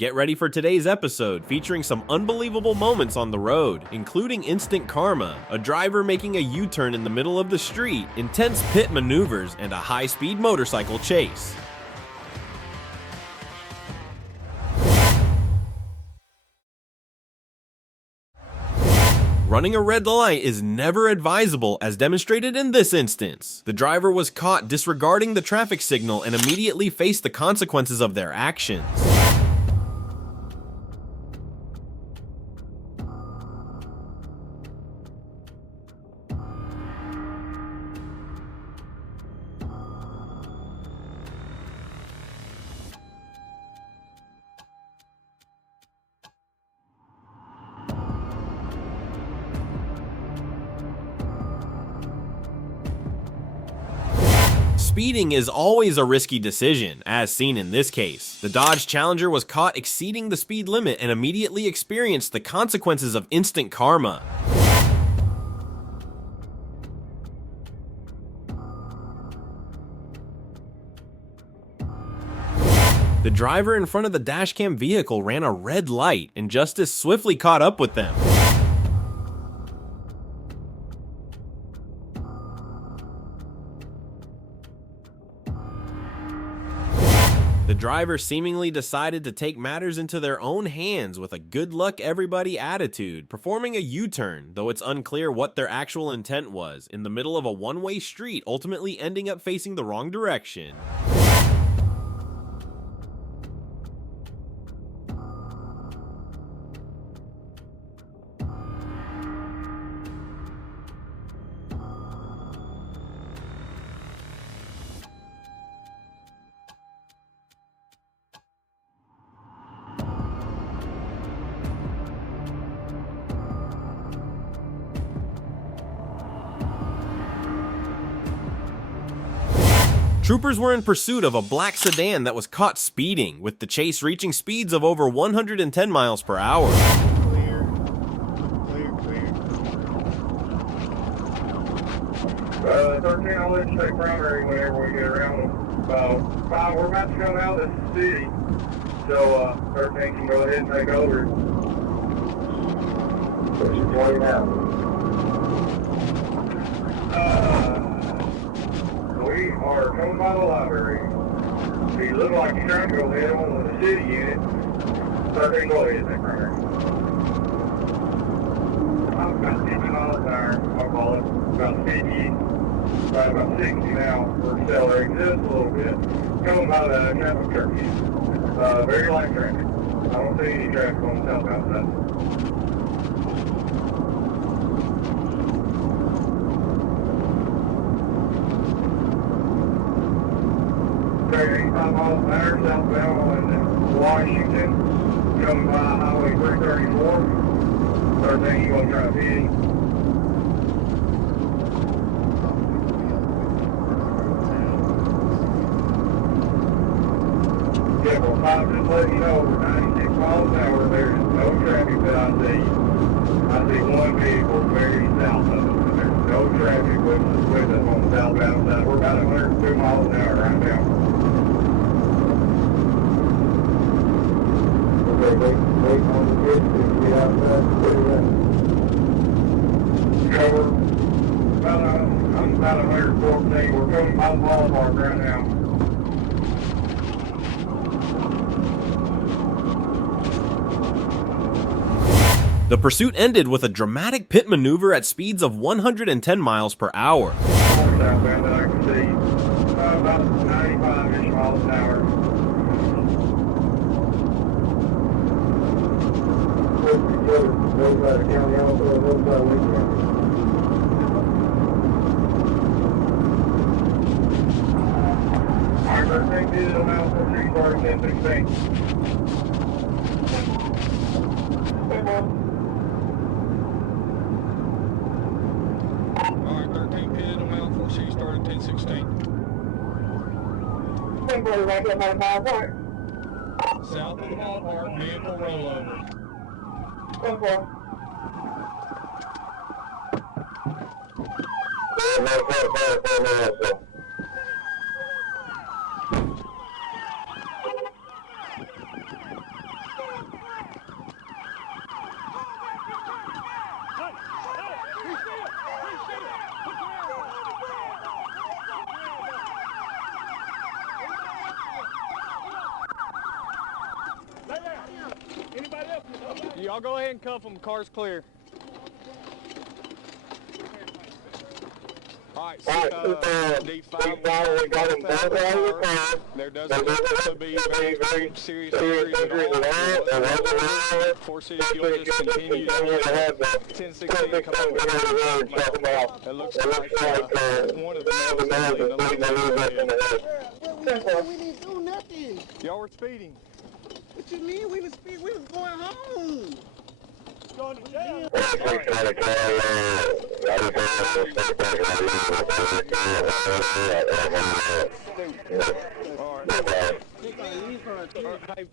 Get ready for today's episode featuring some unbelievable moments on the road, including instant karma, a driver making a U-turn in the middle of the street, intense pit maneuvers, and a high-speed motorcycle chase. Running a red light is never advisable, as demonstrated in this instance. The driver was caught disregarding the traffic signal and immediately faced the consequences of their actions. Speeding is always a risky decision, as seen in this case. The Dodge Challenger was caught exceeding the speed limit and immediately experienced the consequences of instant karma. The driver in front of the Dashcam vehicle ran a red light, and justice swiftly caught up with them. The driver seemingly decided to take matters into their own hands with a good luck everybody attitude, performing a U-turn, though it's unclear what their actual intent was, in the middle of a one-way street, ultimately ending up facing the wrong direction. Troopers were in pursuit of a black sedan that was caught speeding, with the chase reaching speeds of over 110 miles per hour. Clear. 13, I'll let you take primary whenever we get around them. 5, we're about to come out of the city, so 13 can go ahead and take over. What's your point now? We are coming by the library. You look like you're trying to go ahead on with the city unit. 13, go ahead and take primary. I'm about 50 miles an hour, I'll call it. About 50, right about 60 now. We're accelerating just a little bit. Coming by the traffic curfew. Very light traffic. I don't see any traffic on the southbound side. Okay, 85 miles an hour southbound on Washington. Coming by Highway 334. 13, you going to try to beat him? Yeah, well, 5, just letting you know, we're 96 miles an hour. There's no traffic that I see. I see one vehicle very south of us. There's no traffic with us on the southbound side. We're about 102 miles an hour right now. Okay, wait on the bridge to get outside. Cover. I'm about 114. We're coming by the ballpark right now. The pursuit ended with a dramatic pit maneuver at speeds of 110 miles per hour. Southbound that I can see, about 95-ish miles an hour. Our first thing did it amount for 3 stars, 10, 16. Started 10-16. Right at my ballpark. South of the ballpark, vehicle rollover. Okay. Y'all go ahead and cuff them. Car's clear. All right, so, D5, we got them both out of the car. There doesn't look to be very serious injuries at all. Four City Fuel just continue to have 1016 come over here and talk about. It looks like one of the males is bleeding a little bit in the head. We didn't do nothing. Y'all were speeding. What you mean? We was going home. Going to jail.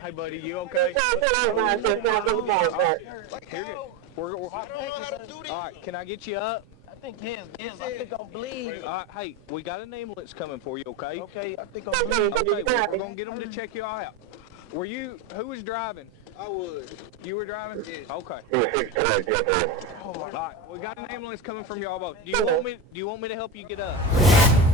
Hey, buddy, you okay? All right, can I get you up? I think I'm bleeding. Hey, we got an ambulance coming for you, okay? Okay, I think I'm bleeding. Okay, we're gonna get them to check you out. Who was driving? I was. You were driving? Yes. Okay. All right, we got an ambulance coming from y'all both. Do you want me to help you get up?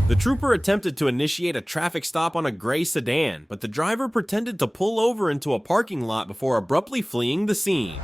The trooper attempted to initiate a traffic stop on a gray sedan, but the driver pretended to pull over into a parking lot before abruptly fleeing the scene.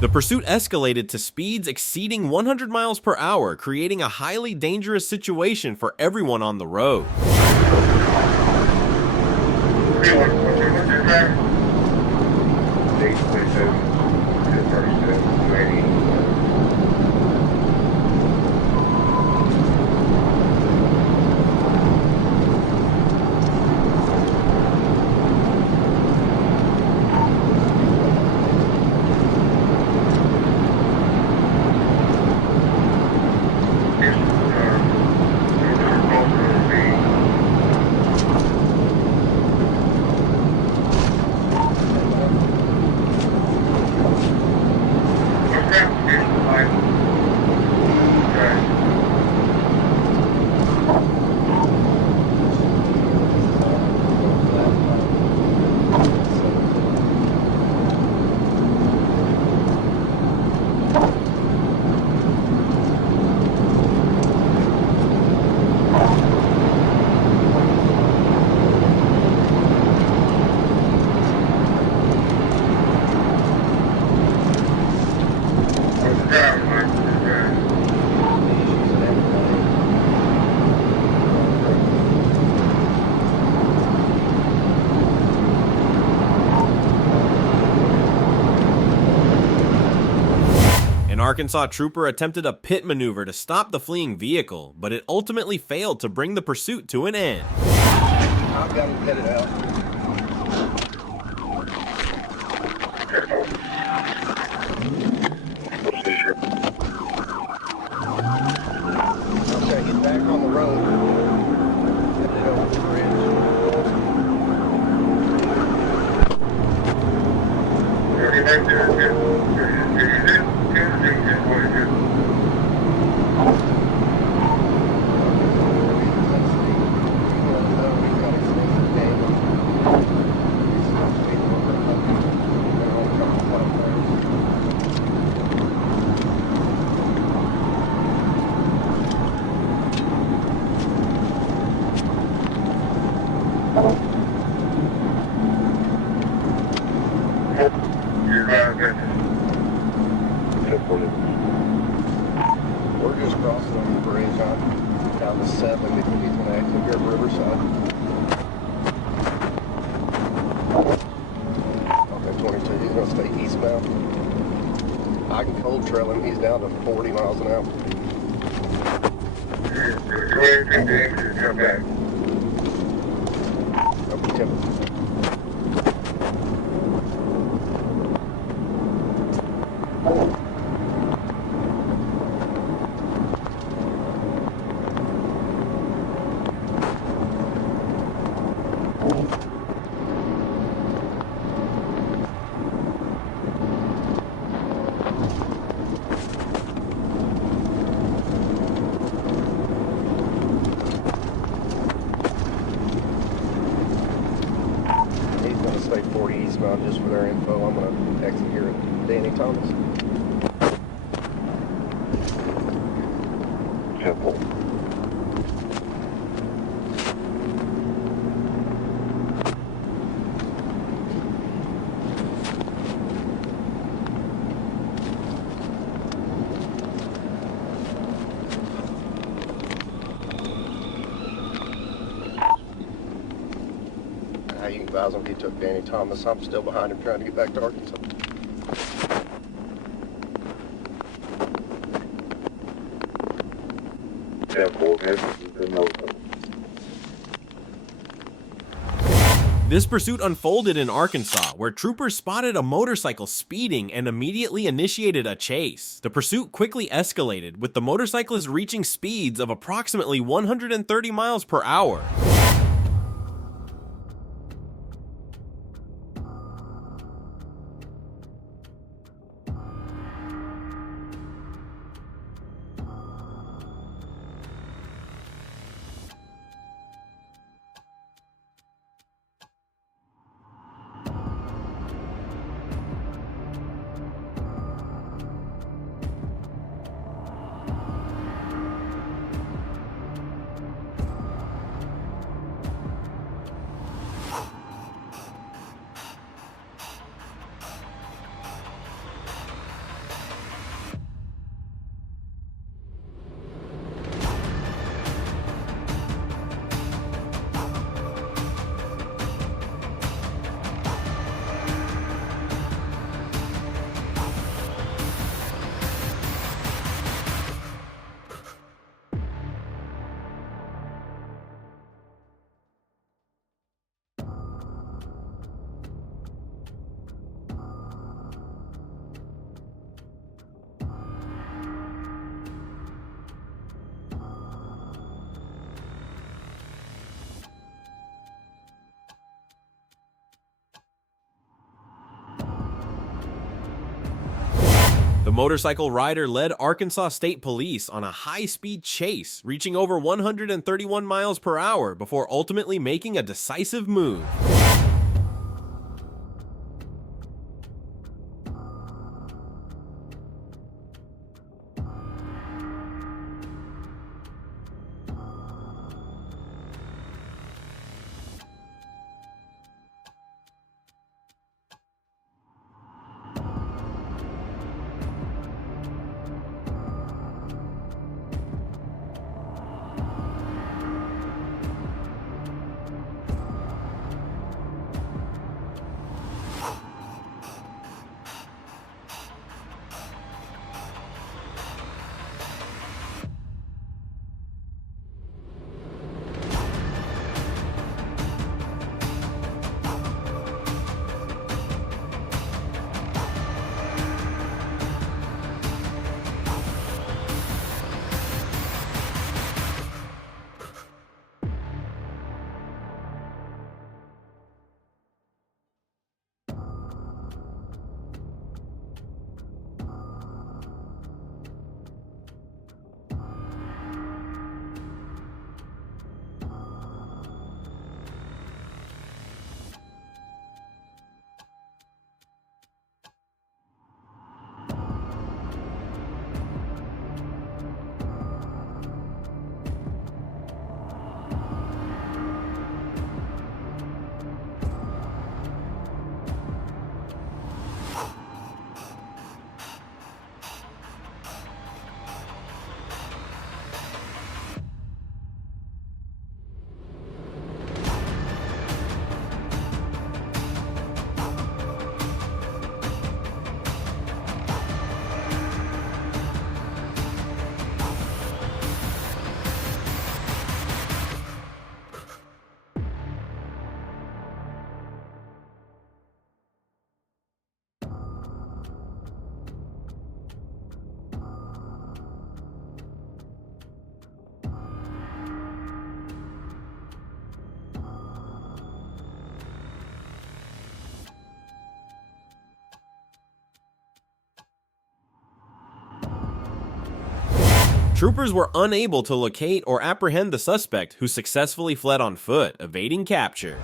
The pursuit escalated to speeds exceeding 100 miles per hour, creating a highly dangerous situation for everyone on the road. An Arkansas trooper attempted a pit maneuver to stop the fleeing vehicle, but it ultimately failed to bring the pursuit to an end. I've got to get it out. Okay, get back on the road. Get it over the bridge. Get back there. You're fine, okay. We're just crossing over the bridge on down to 7. He's going to exit here at Riverside. Okay, 22. He's going to stay eastbound. I can cold trail him. He's down to 40 miles an hour. Go ahead and continue to come back. Okay, Tim. Stay 40 eastbound just for their info. I'm going to exit here at Danny Thomas. Simple. You can advise him he took Danny Thomas. I'm still behind him trying to get back to Arkansas. This pursuit unfolded in Arkansas, where troopers spotted a motorcycle speeding and immediately initiated a chase. The pursuit quickly escalated, with the motorcyclist reaching speeds of approximately 130 miles per hour. The motorcycle rider led Arkansas State Police on a high-speed chase, reaching over 131 miles per hour before ultimately making a decisive move. Troopers were unable to locate or apprehend the suspect, who successfully fled on foot, evading capture.